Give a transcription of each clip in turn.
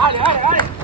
Allez, allez, allez.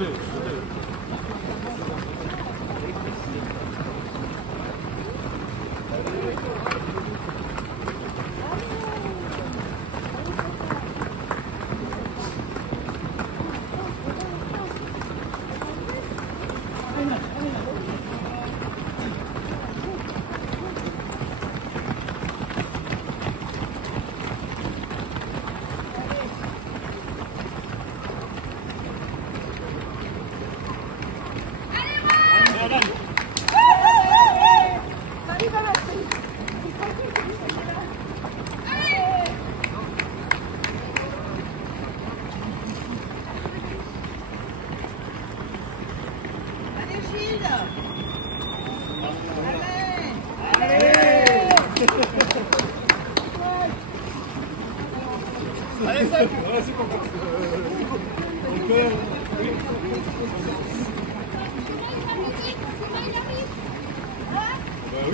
Oui,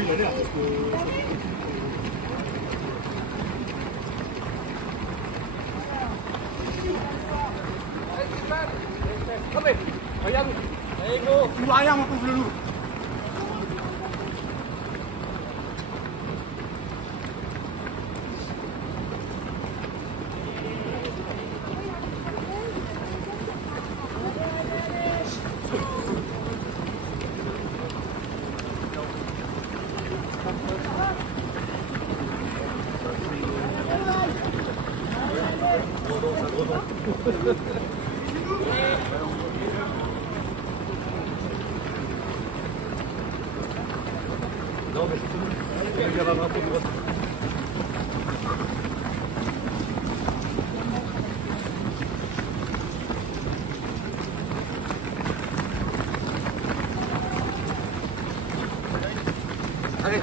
il a l'air parce que... Regarde, allez go, tu vois rien mon pauvre loulou. Non, mais c'est tout. Il y a un drapeau de droite. Allez.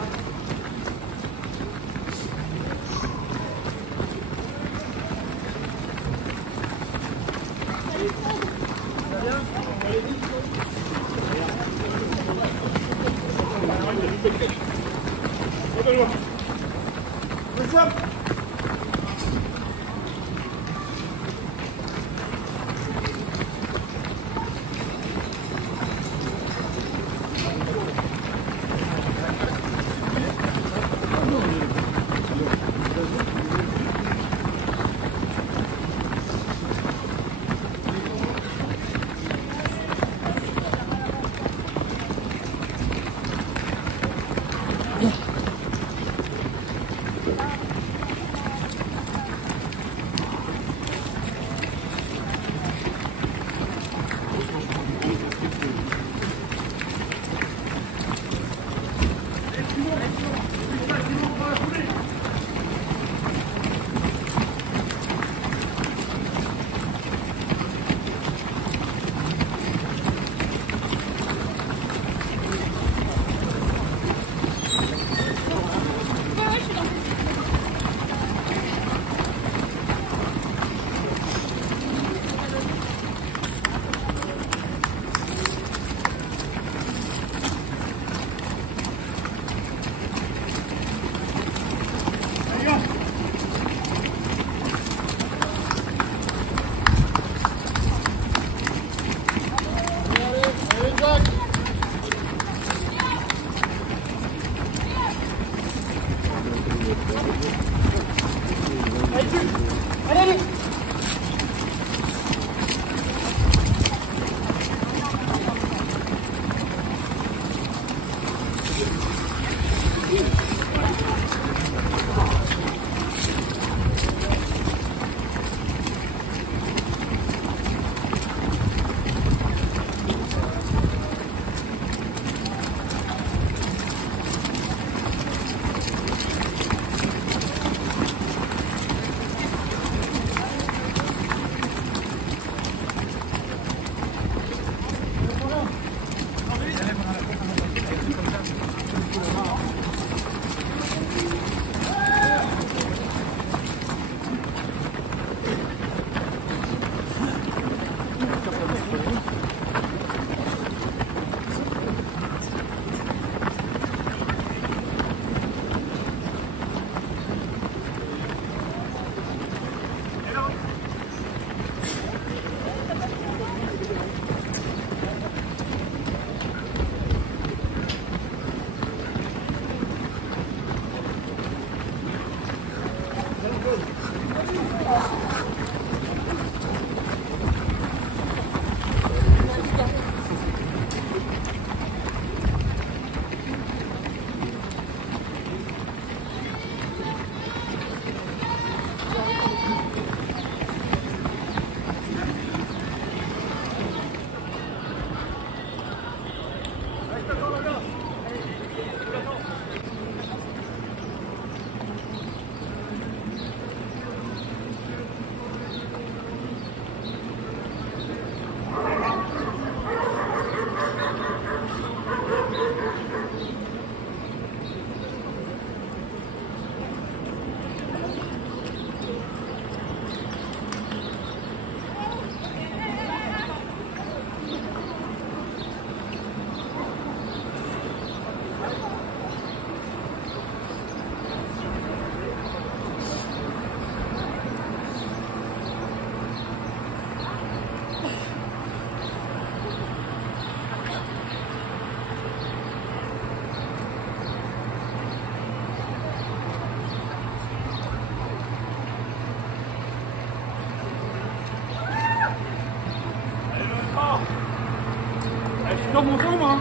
dans mon temps, moi.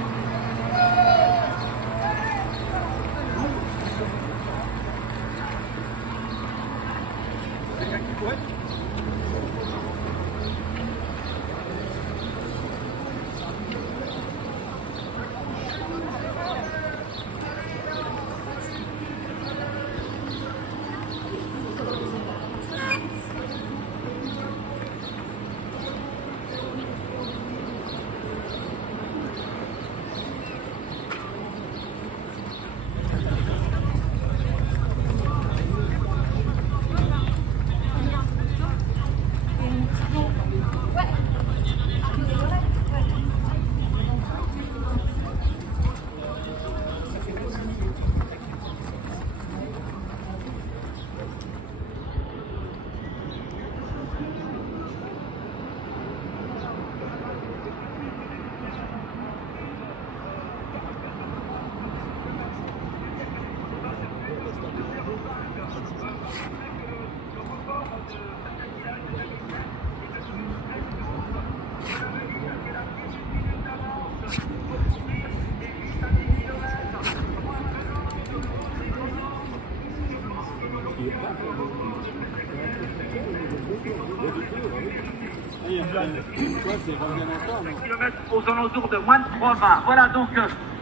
Aux alentours de moins de 3,20. Voilà donc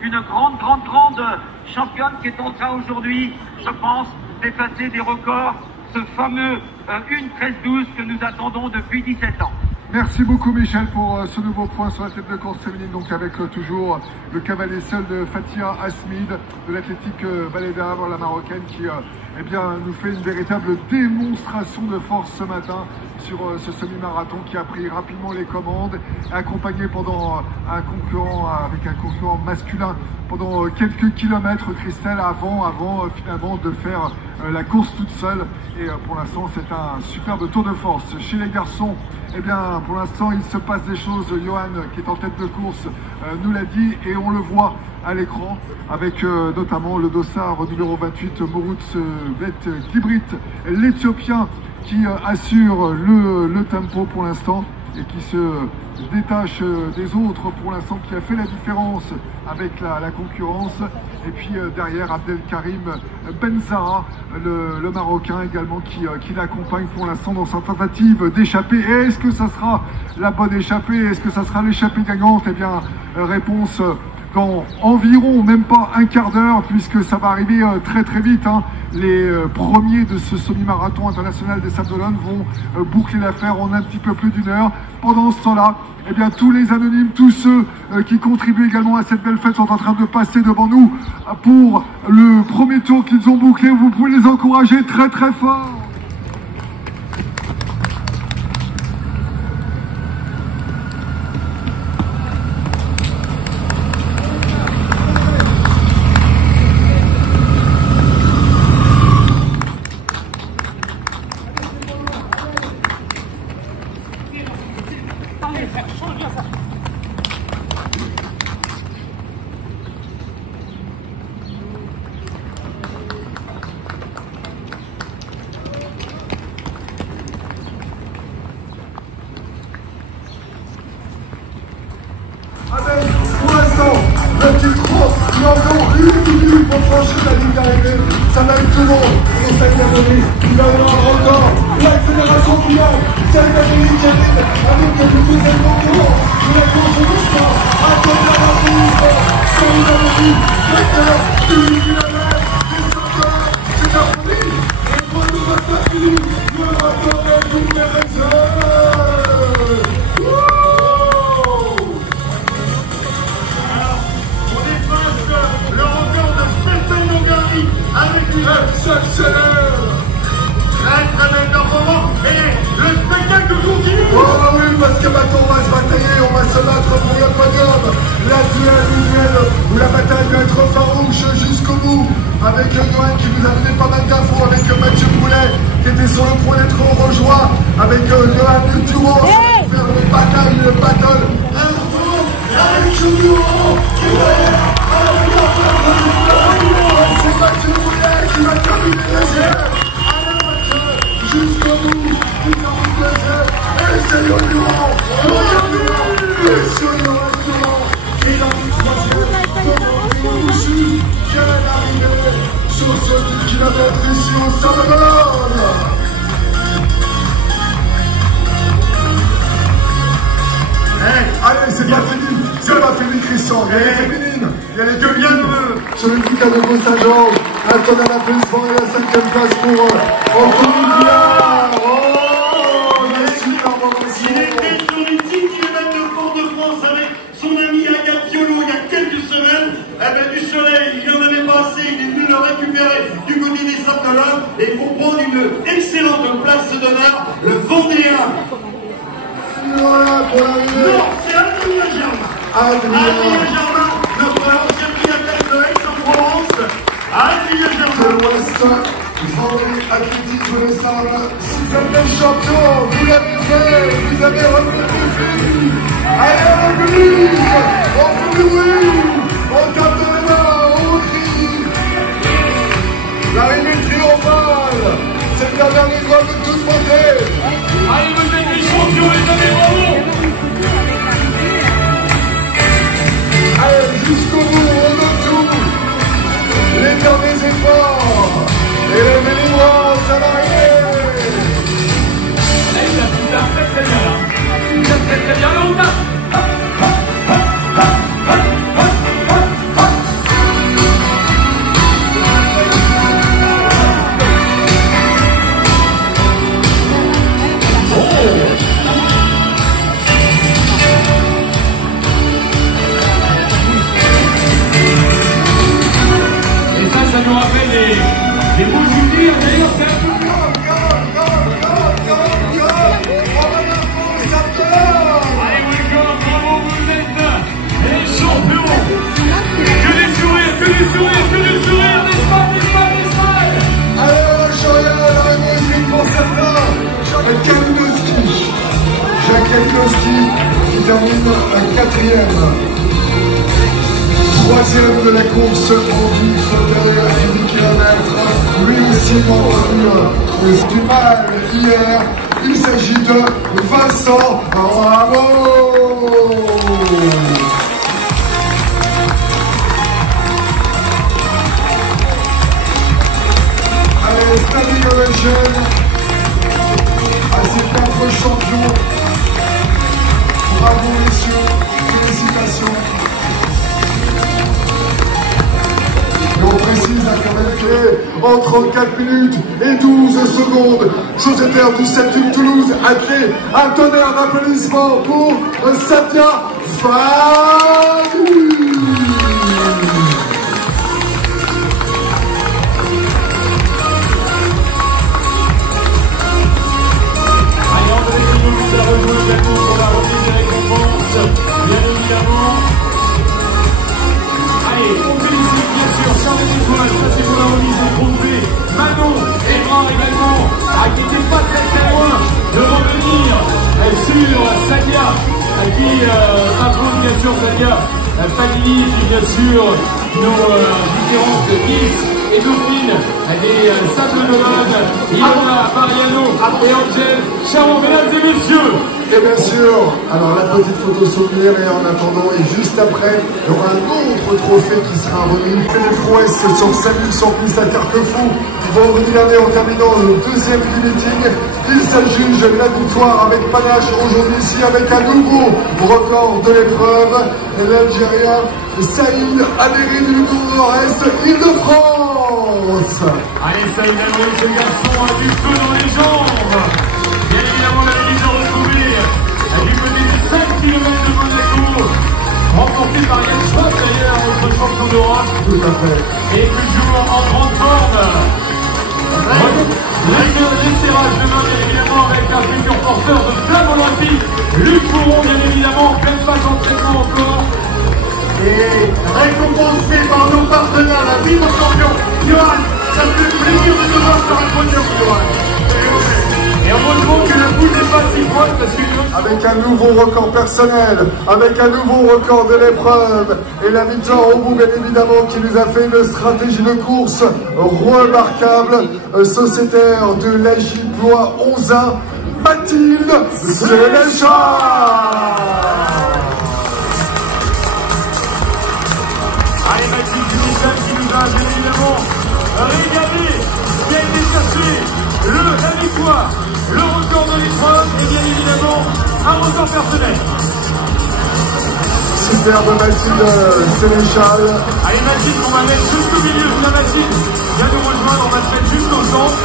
une grande championne qui est en train aujourd'hui, je pense, d'effacer des records, ce fameux 1:13:12 que nous attendons depuis 17 ans. Merci beaucoup Michel pour ce nouveau point sur la tête de course féminine, donc avec toujours le cavalier seul de Fatia Asmid de l'athlétique Vallée d'Avre, la marocaine qui eh bien, nous fait une véritable démonstration de force ce matin sur ce semi-marathon qui a pris rapidement les commandes, accompagné pendant avec un concurrent masculin pendant quelques kilomètres, Christelle, avant finalement de faire la course toute seule. Et pour l'instant, c'est un superbe tour de force. Chez les garçons, eh bien, pour l'instant, il se passe des choses. Johan, qui est en tête de course, nous l'a dit, et on le voit à l'écran, avec notamment le dossard numéro 28, Mourut Bet Kibrit, l'Éthiopien, qui assure le tempo pour l'instant et qui se détache des autres pour l'instant, qui a fait la différence avec la concurrence. Et puis derrière, Abdelkarim Benzara, le Marocain également, qui l'accompagne pour l'instant dans sa tentative d'échapper. Et est-ce que ça sera la bonne échappée? Est-ce que ça sera l'échappée gagnante? Eh bien, réponse dans environ même pas un quart d'heure, puisque ça va arriver très vite. Hein. Les premiers de ce semi-marathon international des Sables d'Olonne vont boucler l'affaire en un petit peu plus d'une heure. Pendant ce temps-là, eh bien, tous les anonymes, tous ceux qui contribuent également à cette belle fête sont en train de passer devant nous pour le premier tour qu'ils ont bouclé. Vous pouvez les encourager très fort. Pour franchir la ligne d'arrivée, ça va être tout long. Et ça vient de lui, il va y avoir encore l'accélération finale, celle d'Amélie Kevin, avec le deuxième concurrent de la course de l'histoire, à côté de la piste, sur une avenue, vecteur, 1 km, des sauteurs, c'est la folie, et pour nous va pas fini, le record est toutes les réserves. Avec une exceptionnelle, très belle performance, et le spectacle continue. Oh oui, parce que maintenant on va se batailler, on va se battre pour le podium. La duel où la bataille va être farouche jusqu'au bout, avec Johan qui nous a donné pas mal d'infos, avec Mathieu Boulet qui était sur le point d'être rejoint, avec Johan Durand, faire le battle, avec Durand qui va c'est Mathieu Boulet qui va terminer deuxième. Allez Mathieu, jusqu'au bout, il termine deuxième. Et c'est Johan Durand, et c'est Johan Durand, ici au Stade de Bologne. Allez, c'est pas fini, c'est pas fini, Christian. Il y a les féminines, il y a les deux bienvenus. Sur le petit cadeau de Saint-Jean, un tonne d'applaudissements et la 5e place pour Anthony Biard. Oh, merci, Il était sur les 10 km de Fort-de-France avec son ami Agathe Piolo il y a quelques semaines. Eh ben, du soleil, il n'y en avait pas assez, il est venu le récupérer du côté des Sables-d'Olonne et pour prendre une excellente place d'honneur, le Vendéen. Voilà pour l'arrivée. Non, c'est Adrien Germain. Adrien Germain, notre ancien triathlète de Aix-en-Provence. Adrien Germain. De l'Ouest, Vendée Athlétisme de Sable, 6e champion, vous l'avez fait, vous avez remis le défi. Allez, on public, on fait du bruit, on tape de la main, on crie. L'arrivée triomphale, c'est la dernière épreuve de toute beauté. Allez, vous êtes les champions, les amis, bravo! Allez, jusqu'au bout, on donne tout. Les derniers efforts. Et le Béninois, ça va arriver. Allez, ça fait très bien là. Ça fait très bien là, on tape. Ça nous rappelle les beaux souvenirs, d'ailleurs c'est un peu... Allez, welcome, bravo, vous êtes les champions. Que des sourires, que des sourires, que des sourires, d'Espagne, d'Espagne. Alors, Choria, la réponse pour certains. Jacques Kalinowski qui termine 4e. 3e de la course en du fauteuil à 10 km. Lui aussi membre du mal hier. Il s'agit de Vincent Rameau. Allez, standing ovation à ces 4 champions. Bravo messieurs, félicitations. Et on précise un cavale clé en 34 minutes et 12 secondes. Sociétaire du Septume Toulouse, attelé. Un tonnerre d'applaudissements pour Sadia Fadi. Allez, André qui nous a rejoint également pour la remise des récompenses, bien évidemment. Allez, on félicite bien sûr Charles Étoile, ça c'est pour la remise des trophées. Manon et Bras également, qui n'était pas très loin de revenir sur Sadia, qui impose bien sûr Sadia Fadili, et puis bien sûr nos différentes Miss et Dauphine des Sables-d'Olonne, Ilona, Mariano et Angel. Chers mesdames et messieurs. Et bien sûr, alors la petite photo souvenir et en attendant, et juste après, il y aura un autre trophée qui sera remis. C'est les prouesses sur 5100 plus à Carquefou. Vendredi dernier, en terminant le 2e meeting, il s'adjuge la victoire avec panache aujourd'hui ici avec un nouveau record de l'épreuve. L'Algérien Saïd Adéry du Nord-Est, Île-de-France. Allez, Saïd Adéry, ce garçon a du feu dans les jambes. Bien évidemment, la mise à retrouver du côté des 5 km de Monaco, remporté par Yann Schwab d'ailleurs, notre champion d'Europe. Tout à fait. Et toujours en grande forme. L'esserrage demain, bien évidemment, avec un futur porteur de flamme olympique, Luc Bourron, bien évidemment, en pleine phase d'entraînement encore. Et récompensé par nos partenaires, la vice-champion, Johan, ça me fait plaisir de te voir sur un podium, Johan. Et heureusement que la boule n'est pas si froide parce que... Avec un nouveau record personnel, avec un nouveau record de l'épreuve et la victoire au bout bien évidemment qui nous a fait une stratégie de course remarquable, sociétaire de l'AJ Blois 11 Mathilde Sénéchal. Allez, Mathilde Sénéchal qui nous a bien évidemment régalé, qui a été avec toi le record de l'épreuve et bien évidemment un record personnel. Superbe Mathilde Sénéchal. Allez Mathilde, on va mettre juste au milieu. Viens Mathilde, viens nous rejoindre, on va te mettre juste au centre.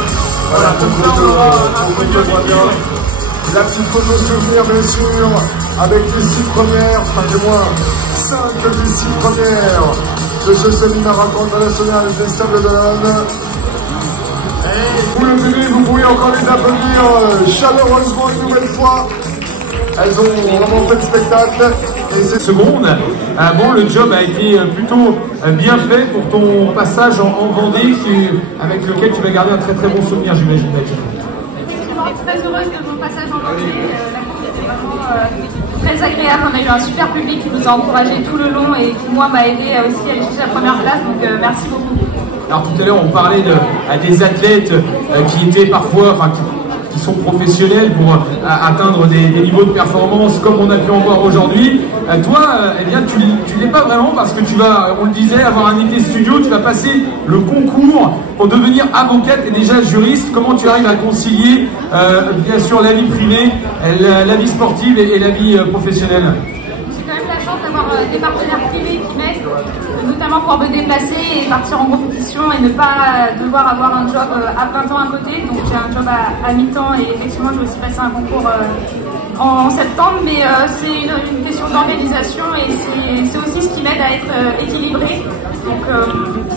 Voilà, comme ça on aura un peu de la petite photo souvenir bien sûr, avec les 6 premières, enfin du moins 5 des 6 premières de ce semi-marathon international des Sables d'Olonne. Vous le public, vous pouvez encore les applaudir chaleureusement une nouvelle fois. Elles ont vraiment fait le spectacle. Et c'est secondes. Bon, le job a été plutôt bien fait pour ton passage en Vendée, avec lequel tu vas garder un très très bon souvenir, j'imagine. Je suis très heureuse de mon passage en Vendée. La course était vraiment très agréable. On a eu un super public qui nous a encouragés tout le long et qui, moi, m'a aidé aussi à aller chercher la première place. Donc, merci beaucoup. Alors, tout à l'heure, on parlait des athlètes qui étaient parfois, enfin, qui sont professionnels pour atteindre des niveaux de performance comme on a pu en voir aujourd'hui. Toi, eh bien, tu l'es pas vraiment parce que tu vas, on le disait, avoir un été studio, tu vas passer le concours pour devenir avocate et déjà juriste. Comment tu arrives à concilier, bien sûr, la vie privée, la vie sportive et la vie professionnelle? J'ai quand même la chance d'avoir des partenaires privés qui m'aident, notamment pour me déplacer et partir en compétition et ne pas devoir avoir un job à plein temps à côté. Donc j'ai un job à mi-temps et effectivement je vais aussi passer un concours en septembre, mais c'est une question d'organisation et c'est aussi ce qui m'aide à être équilibré. Donc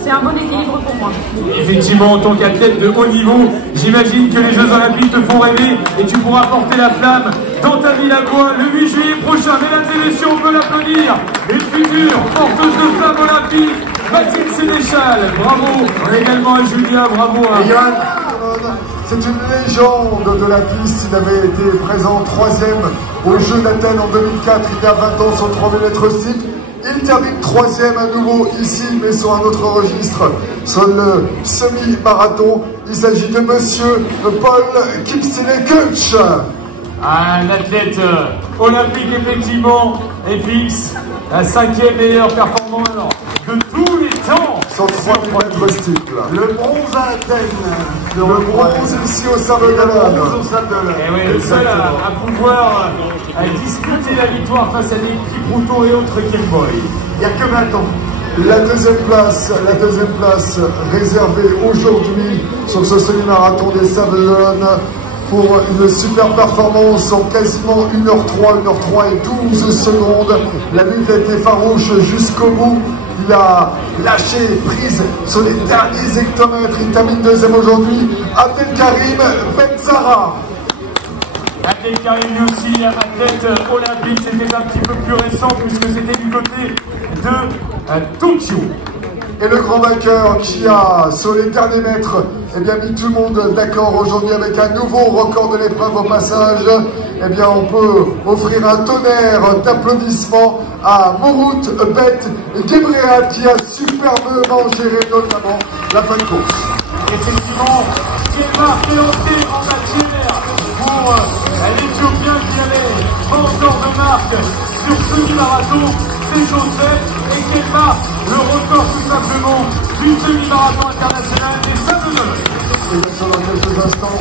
c'est un bon équilibre pour moi. Effectivement, en tant qu'athlète de haut niveau, j'imagine que les Jeux Olympiques te font rêver et tu pourras porter la flamme dans ta ville à Bois le 8 juillet prochain. Mesdames et messieurs, on peut l'applaudir. Une future porteuse de flamme olympique, Mathilde Sénéchal. Bravo. Également à Julia, bravo à Yann. C'est une légende de la piste. Il avait été présent 3e aux Jeux d'Athènes en 2004, il y a 20 ans, sur 3000 mètres cycle. Il termine 3e à nouveau ici, mais sur un autre registre, sur le semi-marathon. Il s'agit de monsieur Paul Kipsile-Kutsch. Un athlète olympique, effectivement, et fixe la 5e meilleure performance de tous les temps. Sur 3000 mètres cycle. Le bronze à Athènes. Le bronze ici au Sables d'Olonne. Et oui, le seul à pouvoir disputer la victoire face à des Kipruto et autres Game Boy. Il n'y a que 20 ans. La deuxième place réservée aujourd'hui sur ce semi-marathon des Sables d'Olonne pour une super performance en quasiment 1h03, 1h03 et 12 secondes. La lutte a été farouche jusqu'au bout. Il a lâché prise sur les derniers hectomètres. Il termine 2e aujourd'hui. Abdelkarim Benzara. Abdelkarim lui aussi, athlète olympique. C'était un petit peu plus récent puisque c'était du côté de Tokyo. Et le grand vainqueur qui a, sur les derniers mètres, eh bien, mis tout le monde d'accord aujourd'hui avec un nouveau record de l'épreuve au passage. Eh bien, on peut offrir un tonnerre d'applaudissements à Mourout Bet Gebread qui a superbement géré notamment la fin de course. Effectivement, qui va présenter en matière pour l'Éthiopien qui avait pas encore de marque sur ce semi-marathon, c'est chose faite, et qui marque le record tout simplement du semi-marathon international des Sables d'Olonne. Et bien sûr, dans quelques instants,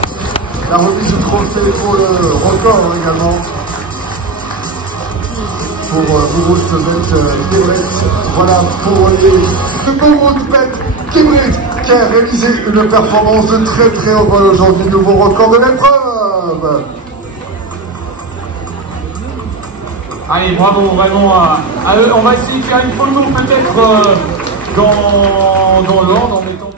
la remise du trophée pour le record également. Pour Mourout Bet Gebread. Voilà pour les Mourout Bet Gebread qui a réalisé une performance de très très haut vol aujourd'hui. Nouveau record de l'épreuve. Allez, bravo vraiment à eux. On va essayer de faire une photo peut-être dans l'ordre en mettant...